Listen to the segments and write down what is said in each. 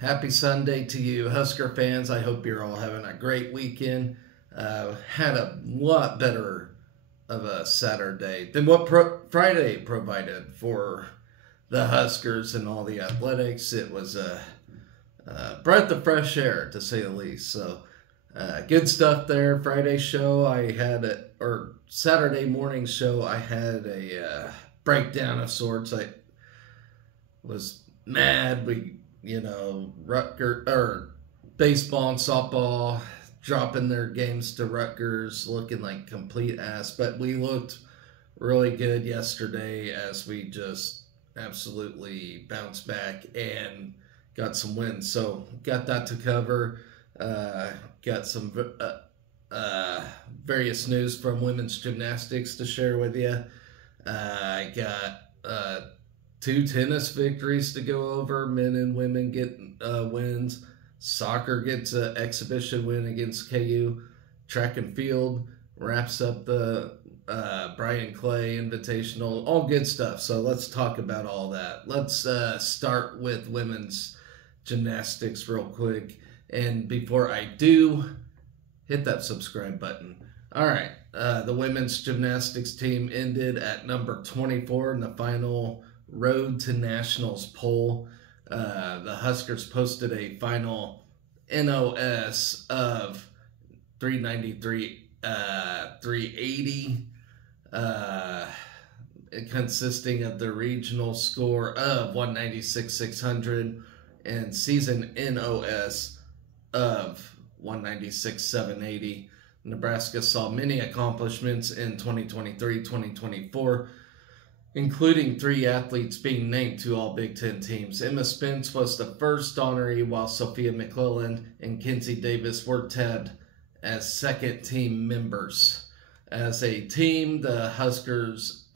Happy Sunday to you, Husker fans. I hope you're all having a great weekend. Had a lot better of a Saturday than what Friday provided for the Huskers and all the athletics. It was a breath of fresh air, to say the least. So, good stuff there. Friday show, or Saturday morning show, I had a breakdown of sorts. I was mad. Rutgers or baseball and softball dropping their games to Rutgers, looking like complete ass. But we looked really good yesterday as we just absolutely bounced back and got some wins. So got that to cover. Got some various news from women's gymnastics to share with you. I got two tennis victories to go over. Men and women get wins. Soccer gets an exhibition win against KU. Track and field wraps up the Brian Clay Invitational. All good stuff. So let's talk about all that. Let's start with women's gymnastics real quick. And before I do, hit that subscribe button. All right. The women's gymnastics team ended at number 24 in the final Road to Nationals poll. The Huskers posted a final NOS of 393, 380, consisting of the regional score of 196, 600 and season NOS of 196, 780. Nebraska saw many accomplishments in 2023-2024, including 3 athletes being named to all Big Ten teams. Emma Spence was the first honoree, while Sophia McClelland and Kinsey Davis were tabbed as second team members. As a team, the Huskers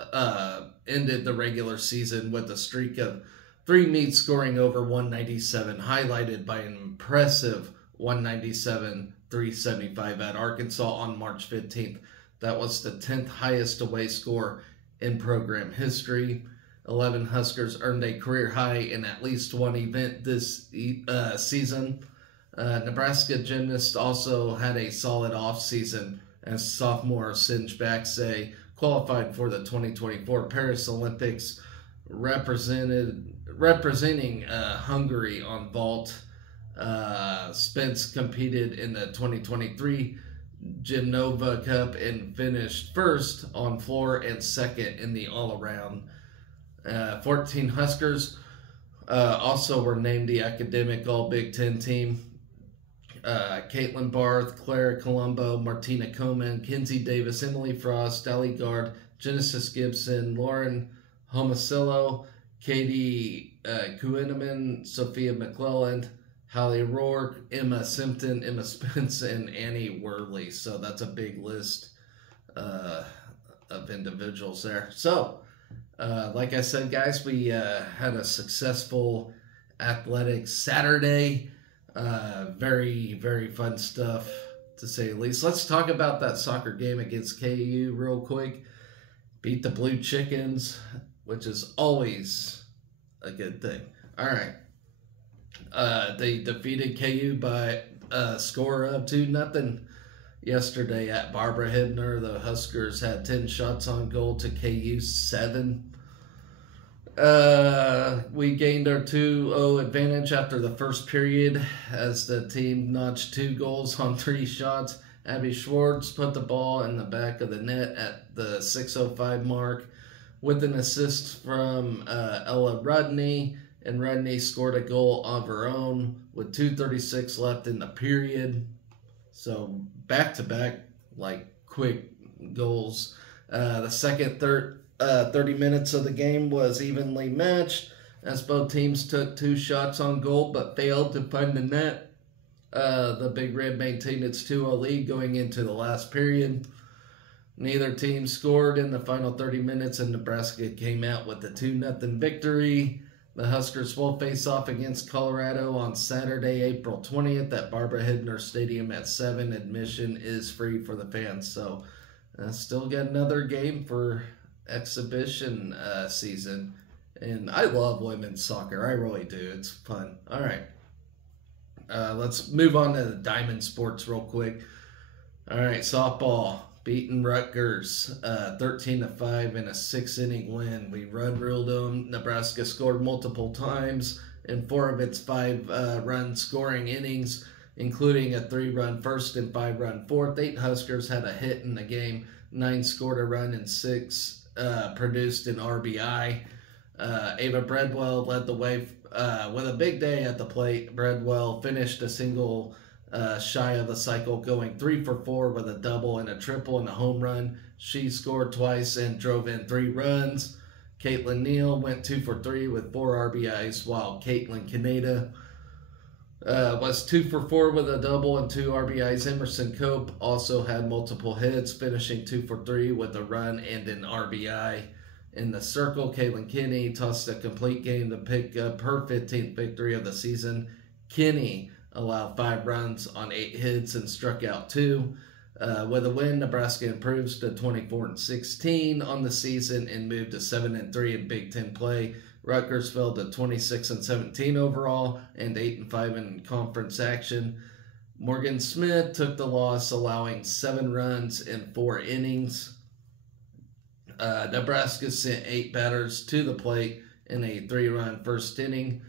ended the regular season with a streak of 3 meets scoring over 197, highlighted by an impressive 197-375 at Arkansas on March 15th. That was the 10th highest away score in program history. 11 Huskers earned a career high in at least one event this season. Nebraska gymnasts also had a solid offseason, as sophomore Sinj Baksay qualified for the 2024 Paris Olympics, representing Hungary on vault. Spence competed in the 2023 Gymnova Cup and finished first on floor and second in the all-around. 14 Huskers also were named the academic All-Big Ten team. Caitlin Barth, Clara Colombo, Martina Coman, Kinsey Davis, Emily Frost, Dali Gard, Genesis Gibson, Lauren Homicillo, Katie Kuhneman, Sophia McClelland, Hallie Rourke, Emma Simpton, Emma Spence, and Annie Worley. So that's a big list of individuals there. So, like I said, guys, we had a successful athletic Saturday. Very, very fun stuff, to say the least. Let's talk about that soccer game against KU real quick. Beat the Blue Chickens, which is always a good thing. All right. They defeated KU by a score of 2-0 yesterday at Barbara Hibner. The Huskers had 10 shots on goal to KU 7. We gained our 2-0 advantage after the first period as the team notched 2 goals on 3 shots. Abby Schwartz put the ball in the back of the net at the 6:05 mark with an assist from Ella Rudney. And Rudney scored a goal of her own with 2:36 left in the period. So back-to-back, quick goals. The second 30 minutes of the game was evenly matched as both teams took 2 shots on goal but failed to find the net. The Big Red maintained its 2-0 lead going into the last period. Neither team scored in the final 30 minutes, and Nebraska came out with a 2-0 victory. The Huskers will face off against Colorado on Saturday, April 20th at Barbara Hibner Stadium at 7. Admission is free for the fans. So, still got another game for exhibition season. And I love women's soccer. I really do. It's fun. All right. Let's move on to the Diamond Sports real quick. All right, softball beating Rutgers 13-5 in a 6-inning win. We run ruled them. Nebraska scored multiple times in 4 of its 5 run scoring innings, including a 3-run first and 5-run fourth. 8 Huskers had a hit in the game. 9 scored a run and 6 produced an RBI. Ava Breadwell led the way with a big day at the plate. Breadwell finished a single shy of the cycle, going 3 for 4 with a double and a triple and a home run. She scored twice and drove in 3 runs. Caitlin Neal went 2 for 3 with 4 RBIs, while Caitlin Kaneda was 2 for 4 with a double and 2 RBIs. Emerson Cope also had multiple hits, finishing 2 for 3 with a run and an RBI. In the circle, Caitlin Kinney tossed a complete game to pick up her 15th victory of the season. Kinney allowed 5 runs on 8 hits and struck out 2. With a win, Nebraska improves to 24-16 on the season and moved to 7-3 in Big Ten play. Rutgers fell to 26-17 overall and 8-5 in conference action. Morgan Smith took the loss, allowing 7 runs in 4 innings. Nebraska sent 8 batters to the plate in a 3-run first inning.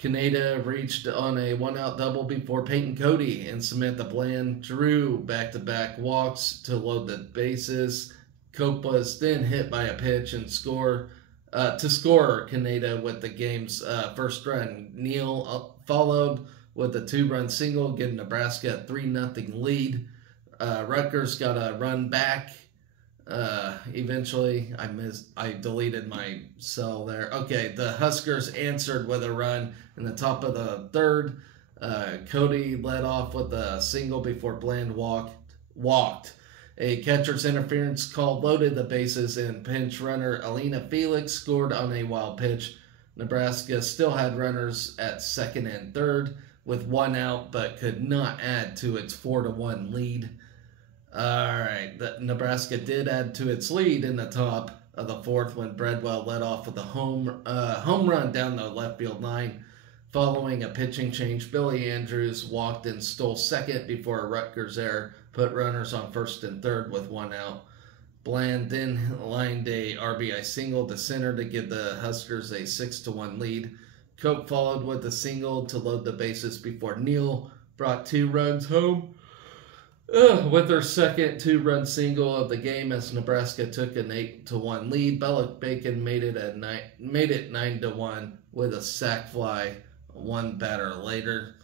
Kaneda reached on a 1-out double before Peyton Cody and Samantha Bland drew back-to-back walks to load the bases. Cope was then hit by a pitch and score Kaneda with the game's first run. Neal followed with a 2-run single, giving Nebraska a 3-0 lead. Rutgers got a run back. Eventually, I deleted my cell there. Okay, the Huskers answered with a run in the top of the 3rd. Cody led off with a single before Bland walked. A catcher's interference call loaded the bases, and pinch runner Alina Felix scored on a wild pitch. Nebraska still had runners at 2nd and 3rd with 1 out, but could not add to its 4-1 lead. All right, Nebraska did add to its lead in the top of the 4th when Breadwell led off with a home run down the left field line. Following a pitching change, Billy Andrews walked and stole 2nd before a Rutgers error put runners on 1st and 3rd with 1 out. Bland then lined a RBI single to center to give the Huskers a 6-1 lead. Cope followed with a single to load the bases before Neal brought 2 runs home. With her second 2-run single of the game as Nebraska took an 8-1 lead. Bellick Bacon made it 9-1 with a sac fly 1 batter later.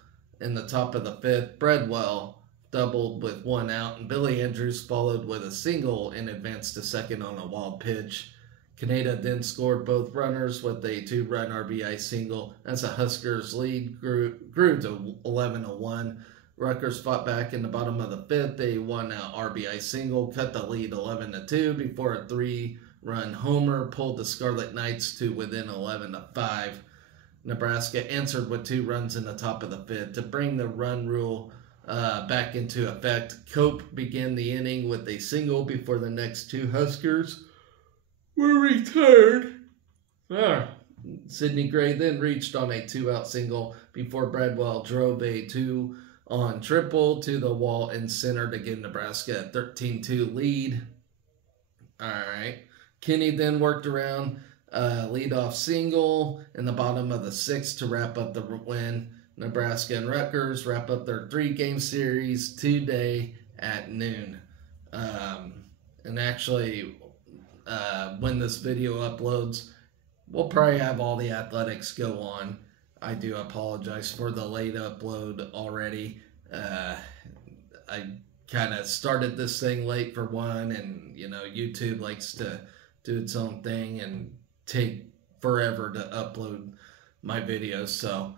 In the top of the 5th, Breadwell doubled with 1 out, and Billy Andrews followed with a single and advanced to 2nd on a wild pitch. Kaneda then scored both runners with a 2-run RBI single as the Huskers' lead grew to 11-1. Rutgers fought back in the bottom of the 5th. A 1-out RBI single cut the lead 11-2 before a 3-run homer pulled the Scarlet Knights to within 11-5. Nebraska answered with 2 runs in the top of the 5th. To bring the run rule back into effect, Cope began the inning with a single before the next 2 Huskers were retired. Sidney Gray then reached on a 2-out single before Breadwell drove a 2-on triple to the wall and center to give Nebraska a 13-2 lead. All right. Kinney then worked around leadoff single in the bottom of the 6th to wrap up the win. Nebraska and Rutgers wrap up their 3-game series today at noon. And actually, when this video uploads, we'll probably have all the athletics go on. I do apologize for the late upload already. I kind of started this thing late for one, and YouTube likes to do its own thing and take forever to upload my videos. So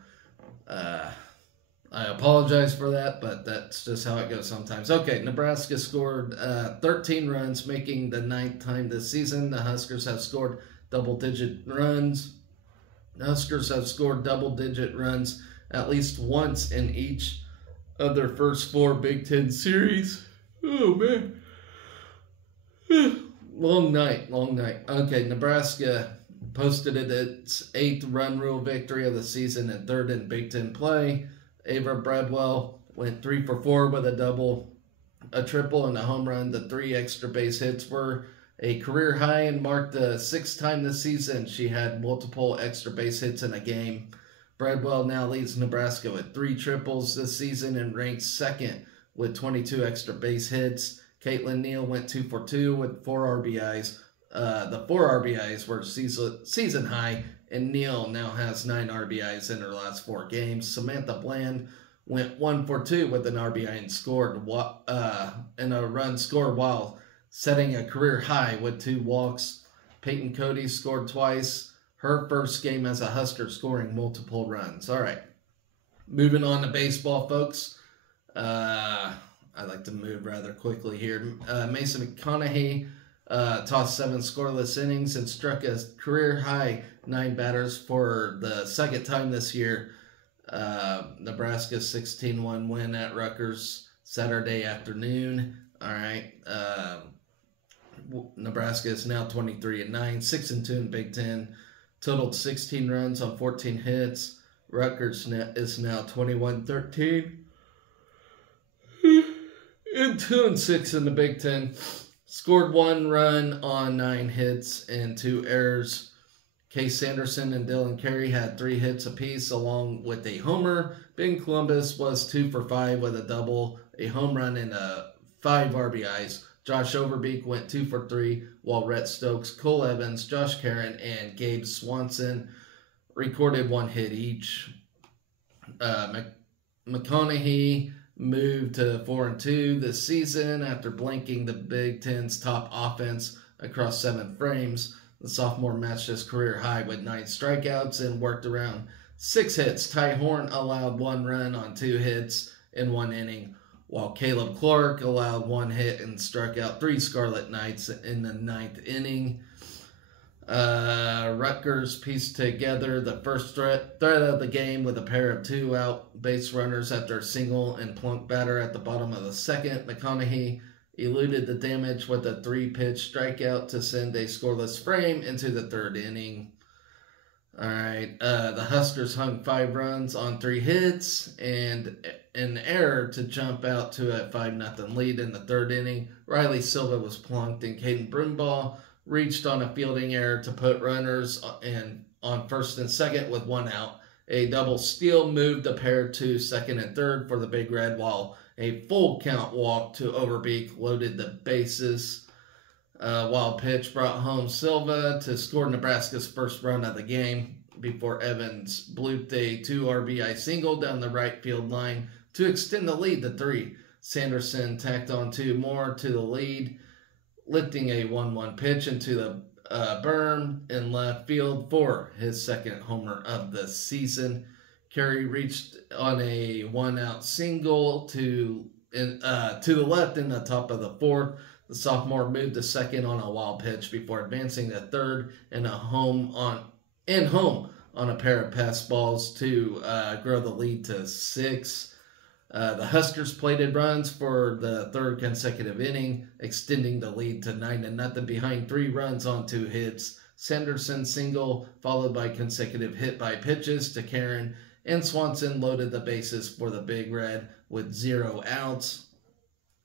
I apologize for that, but that's just how it goes sometimes. Okay, Nebraska scored 13 runs, making the 9th time this season. The Huskers have scored double-digit runs. The Huskers have scored double-digit runs at least once in each of their first 4 Big Ten series. Oh, man. Long night. Okay, Nebraska posted its 8th run rule victory of the season and 3rd in Big Ten play. Ava Bradwell went 3 for 4 with a double, a triple, and a home run. The 3 extra base hits were a career high and marked the 6th time this season she had multiple extra base hits in a game. Bradwell now leads Nebraska with 3 triples this season and ranks 2nd with 22 extra base hits. Caitlin Neal went 2 for 2 with 4 RBIs. The 4 RBIs were season high, and Neal now has 9 RBIs in her last 4 games. Samantha Bland went 1 for 2 with an RBI and a run scored while setting a career high with 2 walks. Peyton Cody scored twice. Her first game as a Husker scoring multiple runs. All right, moving on to baseball, folks. I like to move rather quickly here. Mason McConaughey tossed 7 scoreless innings and struck a career high 9 batters for the 2nd time this year. Nebraska's 16-1 win at Rutgers Saturday afternoon. All right. Nebraska is now 23-9, 6-2 in Big Ten. Totaled 16 runs on 14 hits. Rutgers is now 21-13 and 2-6 in the Big Ten. Scored 1 run on 9 hits and 2 errors. Case Sanderson and Dylan Carey had 3 hits apiece along with a homer. Ben Columbus was 2 for 5 with a double, a home run, and 5 RBIs. Josh Overbeek went 2 for 3, while Rhett Stokes, Cole Evans, Josh Karen, and Gabe Swanson recorded 1 hit each. McConaughey moved to 4-2 this season after blanking the Big Ten's top offense across 7 frames. The sophomore matched his career high with 9 strikeouts and worked around 6 hits. Ty Horn allowed 1 run on 2 hits in 1 inning, while Caleb Clark allowed 1 hit and struck out 3 Scarlet Knights in the 9th inning. Rutgers pieced together the first threat of the game with a pair of 2-out base runners after a single and plunk batter at the bottom of the 2nd. McConaughey eluded the damage with a 3-pitch strikeout to send a scoreless frame into the 3rd inning. All right, the Huskers hung 5 runs on 3 hits and an error to jump out to a 5-0 lead in the 3rd inning. Riley Silva was plunked and Caden Broomball reached on a fielding error to put runners on 1st and 2nd with 1 out. A double steal moved the pair to 2nd and 3rd for the Big Red, while a full count walk to Overbeek loaded the bases. Wild pitch brought home Silva to score Nebraska's first run of the game before Evans blooped a 2 RBI single down the right field line to extend the lead to 3. Sanderson tacked on 2 more to the lead, lifting a 1-1 pitch into the berm in left field for his 2nd homer of the season. Carey reached on a 1-out single to the left in the top of the 4th. The sophomore moved to 2nd on a wild pitch before advancing to 3rd and home on a pair of pass balls to grow the lead to 6. The Huskers plated runs for the 3rd consecutive inning, extending the lead to 9-0 behind 3 runs on 2 hits. Sanderson single, followed by consecutive hit by pitches to Karen, and Swanson loaded the bases for the Big Red with 0 outs.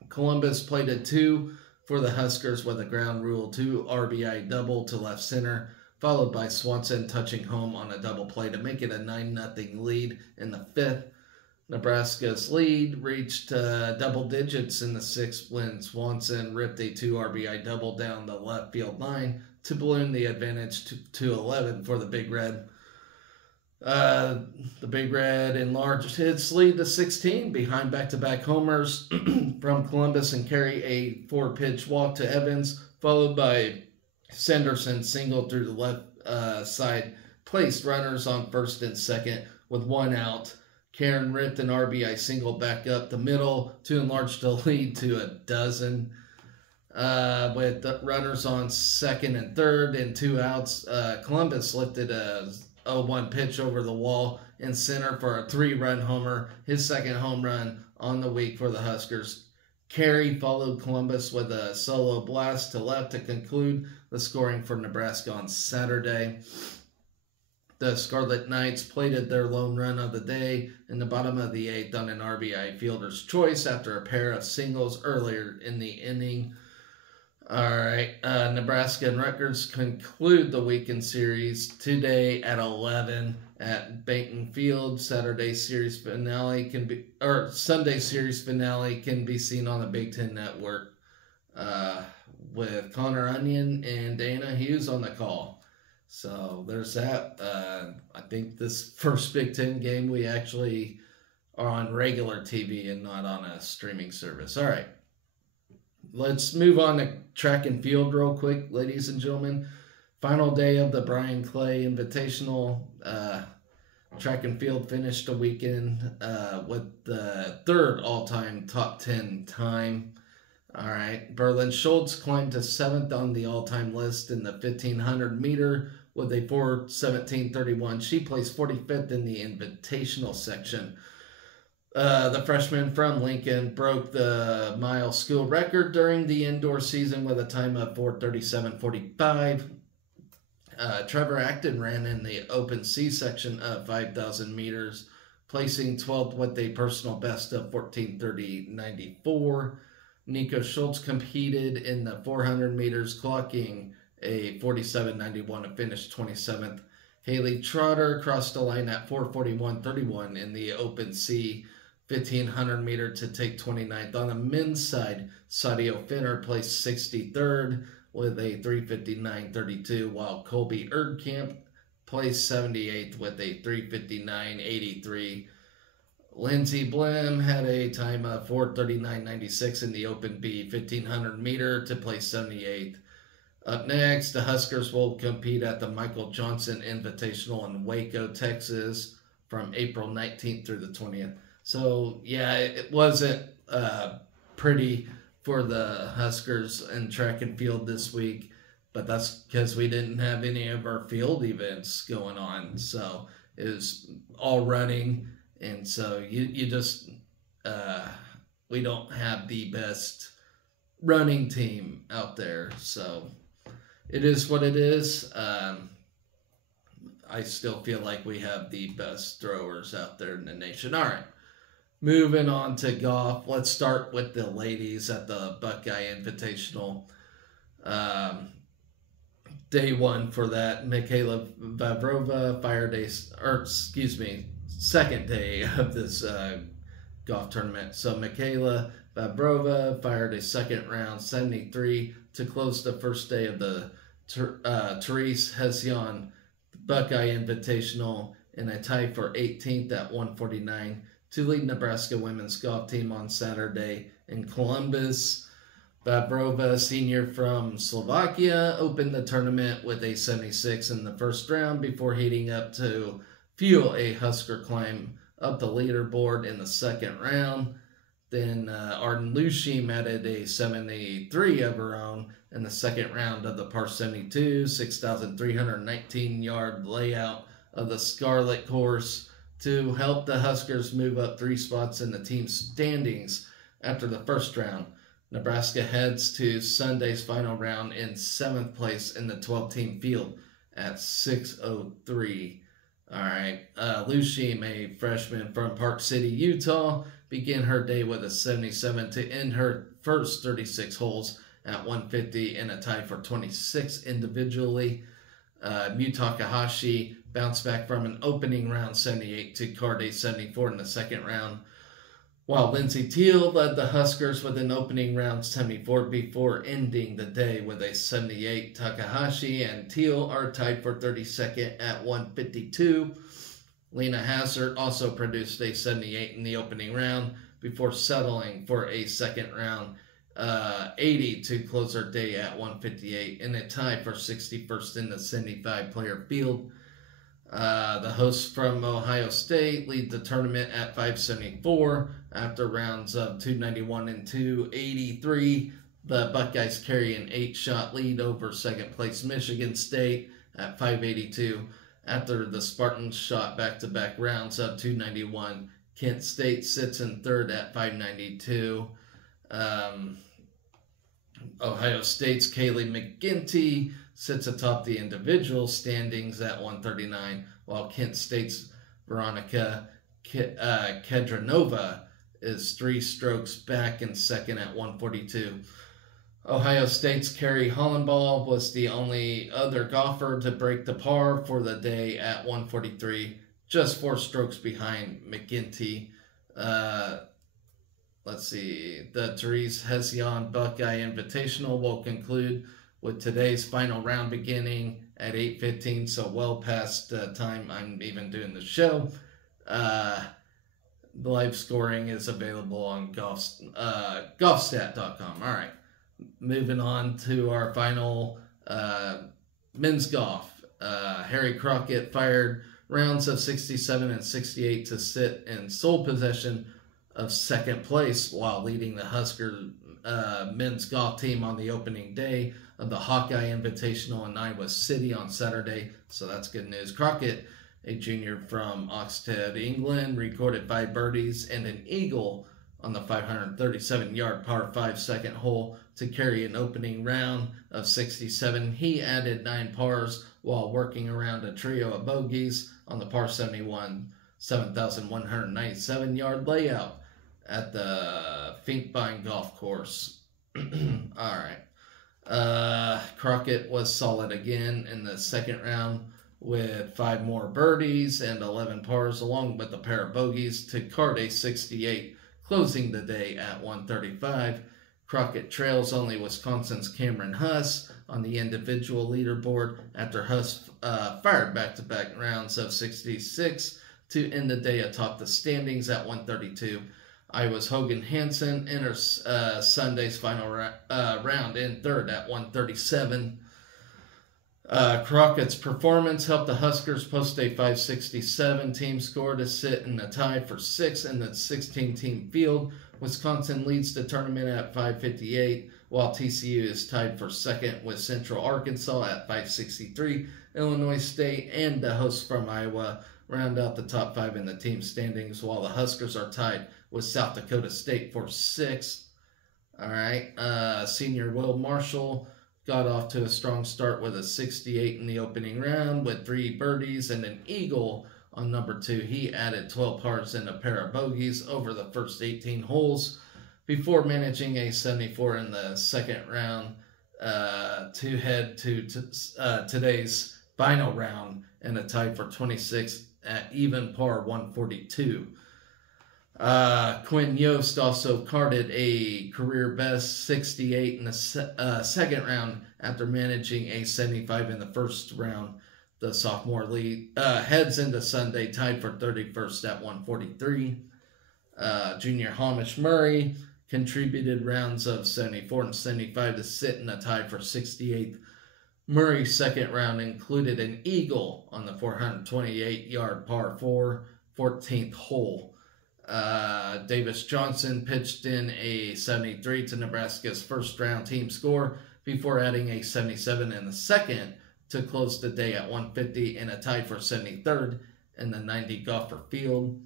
Columbus plated 2 for the Huskers with a ground rule 2 RBI double to left center, followed by Swanson touching home on a double play to make it a 9-0 lead in the 5th. Nebraska's lead reached double digits in the 6th when Swanson ripped a 2 RBI double down the left field line to balloon the advantage to 11 for the Big Red. The Big Red enlarged its lead to 16 behind back-to-back homers from Columbus and Carey, a 4-pitch walk to Evans, followed by Sanderson's single through the left side, placed runners on 1st and 2nd with 1 out. Karen ripped an RBI single back up the middle to enlarge the lead to 12. With the runners on 2nd and 3rd and 2 outs, Columbus lifted a 0-1 pitch over the wall in center for a 3-run homer, his 2nd home run on the week for the Huskers. Carey followed Columbus with a solo blast to left to conclude the scoring for Nebraska on Saturday. The Scarlet Knights plated their lone run of the day in the bottom of the 8th on an RBI fielder's choice after a pair of singles earlier in the inning. All right, Nebraska and Rutgers conclude the weekend series today at 11 at Banton Field. Sunday series finale can be seen on the Big Ten Network with Connor Onion and Dana Hughes on the call. So there's that. I think this first Big Ten game we actually are on regular TV and not on a streaming service. All right. Let's move on to track and field real quick, ladies and gentlemen. Final day of the Brian Clay Invitational. Track and field finished the weekend with the third all-time top 10 time. All right. Berlin Schultz climbed to 7th on the all-time list in the 1,500 meter with a 4:17.31. She placed 45th in the invitational section. The freshman from Lincoln broke the mile school record during the indoor season with a time of 4:37.45. Trevor Acton ran in the open C section of 5,000 meters, placing 12th with a personal best of 14:30.94. Nico Schultz competed in the 400 meters, clocking a 47.91 and finished 27th. Haley Trotter crossed the line at 4:41.31 in the open C 1,500 meter to take 29th. On the men's side, Sadio Finner placed 63rd with a 3:59.32, while Colby Erdkamp placed 78th with a 3:59.83. Lindsey Blim had a time of 4:39.96 in the open B 1,500 meter to place 78th. Up next, the Huskers will compete at the Michael Johnson Invitational in Waco, Texas from April 19th through the 20th. So, yeah, it wasn't pretty for the Huskers in track and field this week, but that's because we didn't have any of our field events going on. So, it was all running, and so you just, we don't have the best running team out there. So, it is what it is. I still feel like we have the best throwers out there in the nation. All right. Moving on to golf, let's start with the ladies at the Buckeye Invitational. Day one for that, Michaela Vavrova second day of this golf tournament. So Michaela Vavrova fired a second round 73 to close the first day of the Therese Hession Buckeye Invitational in a tie for 18th at 149. To lead Nebraska women's golf team on Saturday in Columbus. Vavrova, senior from Slovakia, opened the tournament with a 76 in the first round before heating up to fuel a Husker climb up the leaderboard in the second round. Then Arden Lushim added a 73 of her own in the second round of the par 72, 6,319-yard layout of the Scarlet course to help the Huskers move up 3 spots in the team's standings after the first round. Nebraska heads to Sunday's final round in 7th place in the 12-team field at 6:03. All right, Lushim, a freshman from Park City, Utah, began her day with a 77 to end her first 36 holes at 150 and a tie for 26 individually. Mu Takahashi bounced back from an opening round 78 to card a 74 in the second round, while Lindsey Teal led the Huskers with an opening round 74 before ending the day with a 78. Takahashi and Teal are tied for 32nd at 152. Lena Hazard also produced a 78 in the opening round before settling for a second round 80 to close her day at 158 in a tie for 61st in the 75-player field. The hosts from Ohio State lead the tournament at 574 after rounds of 291 and 283. The Buckeyes carry an 8-shot lead over second-place Michigan State at 582 after the Spartans shot back-to-back rounds of 291. Kent State sits in third at 592. Ohio State's Kaylee McGinty sits atop the individual standings at 139, while Kent State's Veronica Kedranova is 3 strokes back in second at 142. Ohio State's Carrie Hollenball was the only other golfer to break the par for the day at 143, just 4 strokes behind McGinty. Let's see, the Therese Hession Buckeye Invitational will conclude with today's final round beginning at 8:15, so well past the time I'm even doing the show. The live scoring is available on golfstat.com. All right, moving on to our final men's golf. Harry Crockett fired rounds of 67 and 68 to sit in sole possession of second place while leading the Husker men's golf team on the opening day of the Hawkeye Invitational in Iowa City on Saturday. So that's good news. Crockett, a junior from Oxted, England, recorded 5 birdies and an eagle on the 537-yard par 5 second hole to carry an opening round of 67. He added 9 pars while working around a trio of bogeys on the par 71 7,197-yard layout at the Finkbein Golf Course. All right. Crockett was solid again in the second round with 5 more birdies and 11 pars along with a pair of bogeys to card a 68, closing the day at 135. Crockett trails only Wisconsin's Cameron Huss on the individual leaderboard after Huss fired back-to-back rounds of 66 to end the day atop the standings at 132. Iowa's Hogan Hansen enters Sunday's final round in third at 137. Crockett's performance helped the Huskers post a 567 team score to sit in a tie for 6th in the 16-team field. Wisconsin leads the tournament at 558, while TCU is tied for second with Central Arkansas at 563. Illinois State and the hosts from Iowa round out the top 5 in the team standings, while the Huskers are tied with South Dakota State for 6th. All right, senior Will Marshall got off to a strong start with a 68 in the opening round with 3 birdies and an eagle on number 2. He added 12 pars and a pair of bogeys over the first 18 holes before managing a 74 in the second round to head to today's final round and a tie for 26 at even par 142. Quinn Yost also carded a career best 68 in the second round after managing a 75 in the first round. The sophomore lead heads into Sunday tied for 31st at 143. Junior Hamish Murray contributed rounds of 74 and 75 to sit in a tie for 68th. Murray's second round included an eagle on the 428-yard par 4 14th hole. Davis Johnson pitched in a 73 to Nebraska's first round team score before adding a 77 in the second to close the day at 150 and a tie for 73rd in the 90 golfer field.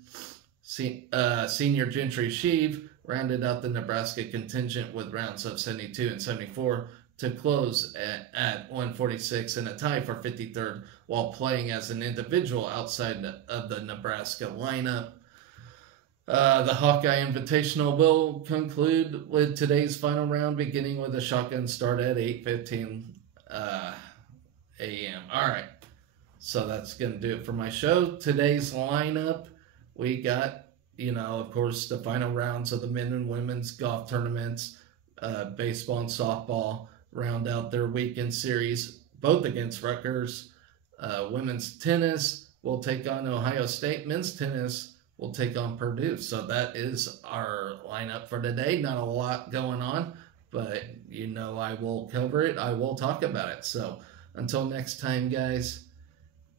Senior Gentry Sheave rounded out the Nebraska contingent with rounds of 72 and 74 to close at 146 and a tie for 53rd while playing as an individual outside of the Nebraska lineup. The Hawkeye Invitational will conclude with today's final round beginning with a shotgun start at 8:15 a.m. All right, so that's going to do it for my show. Today's lineup, we got, of course, the final rounds of the men and women's golf tournaments. Baseball and softball round out their weekend series, both against Rutgers. Women's tennis will take on Ohio State. Men's tennis will take on Purdue. So that is our lineup for today. Not a lot going on, but I will cover it. I will talk about it. So until next time, guys,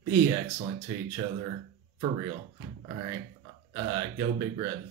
be excellent to each other. For real. All right. Go Big Red.